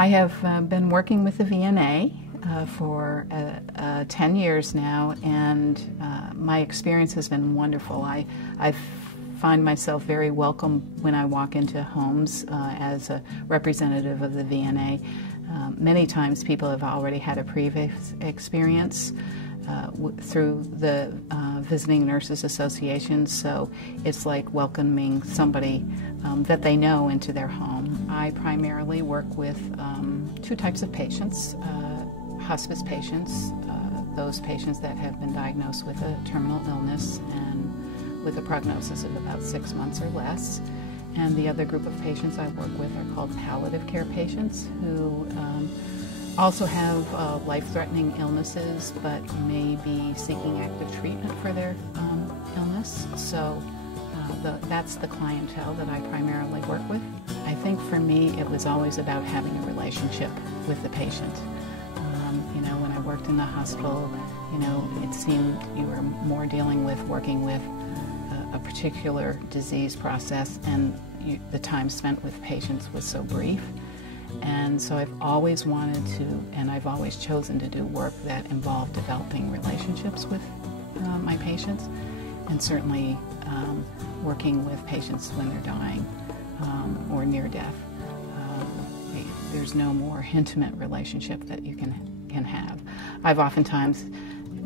I have been working with the VNA for 10 years now, and my experience has been wonderful. I find myself very welcome when I walk into homes as a representative of the VNA. Many times people have already had a previous experience through the Visiting Nurses Association, so it's like welcoming somebody that they know into their home. I primarily work with two types of patients, hospice patients, those patients that have been diagnosed with a terminal illness and with a prognosis of about 6 months or less. And the other group of patients I work with are called palliative care patients who also have life-threatening illnesses but may be seeking active treatment for their illness. So that's the clientele that I primarily work with. I think for me it was always about having a relationship with the patient. You know, when I worked in the hospital, you know, it seemed you were more dealing with working with a particular disease process, and the time spent with patients was so brief. And so I've always wanted to, and I've always chosen to do work that involved developing relationships with my patients, and certainly working with patients when they're dying or near death. There's no more intimate relationship that you can have. I've oftentimes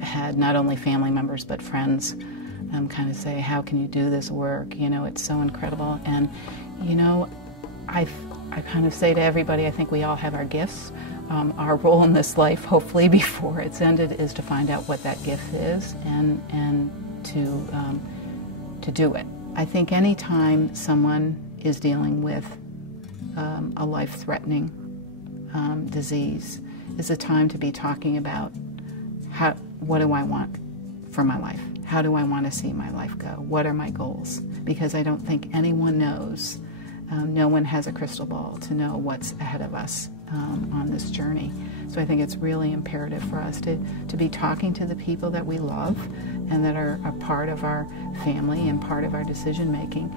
had not only family members but friends kind of say, how can you do this work? You know, it's so incredible. And, you know, I kind of say to everybody, I think we all have our gifts. Our role in this life, hopefully before it's ended, is to find out what that gift is and to do it. I think any time someone is dealing with a life-threatening disease is a time to be talking about what do I want for my life? How do I want to see my life go? What are my goals? Because I don't think anyone knows. No one has a crystal ball to know what's ahead of us on this journey. So I think it's really imperative for us to be talking to the people that we love and that are a part of our family and part of our decision making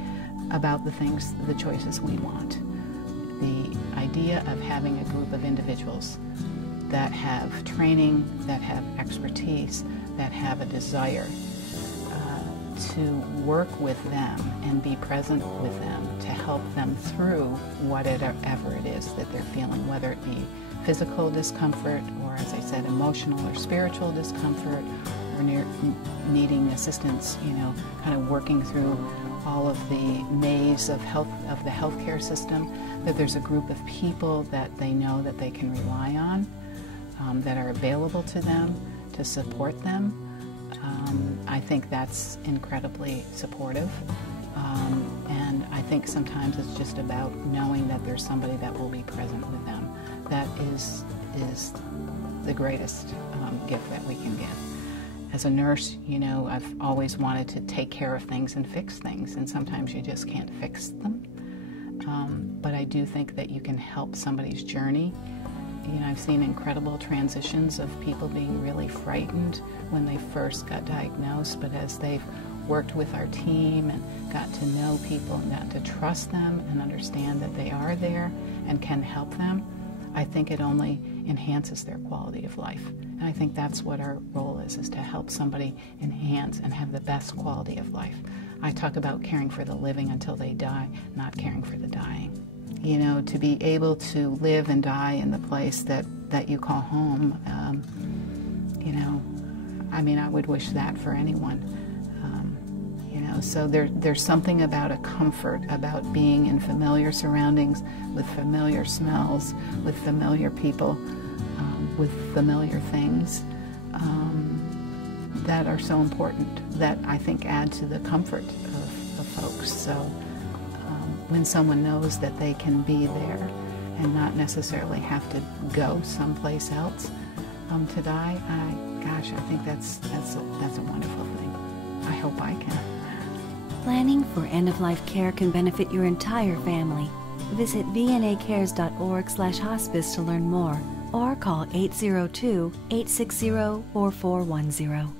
about the things, the choices we want. The idea of having a group of individuals that have training, that have expertise, that have a desire to work with them and be present with them to help them through whatever it is that they're feeling, whether it be physical discomfort or, as I said, emotional or spiritual discomfort, or needing assistance, you know, kind of working through all of the maze of the healthcare system, that there's a group of people that they know that they can rely on, that are available to them to support them. I think that's incredibly supportive, and I think sometimes it's just about knowing that there's somebody that will be present with them. That is the greatest gift that we can give. As a nurse, you know, I've always wanted to take care of things and fix things, and sometimes you just can't fix them. But I do think that you can help somebody's journey. You know, I've seen incredible transitions of people being really frightened when they first got diagnosed, but as they've worked with our team and got to know people and got to trust them and understand that they are there and can help them, I think it only enhances their quality of life. And I think that's what our role is to help somebody enhance and have the best quality of life. I talk about caring for the living until they die, not caring for the dying. You know, to be able to live and die in the place that you call home, you know, I mean, I would wish that for anyone. You know, so there's something about a comfort about being in familiar surroundings, with familiar smells, with familiar people, with familiar things that are so important, that I think add to the comfort of folks. So when someone knows that they can be there and not necessarily have to go someplace else to die, gosh, I think that's a wonderful thing. I hope I can. Planning for end-of-life care can benefit your entire family. Visit vnacares.org/hospice to learn more, or call 802-860-4410.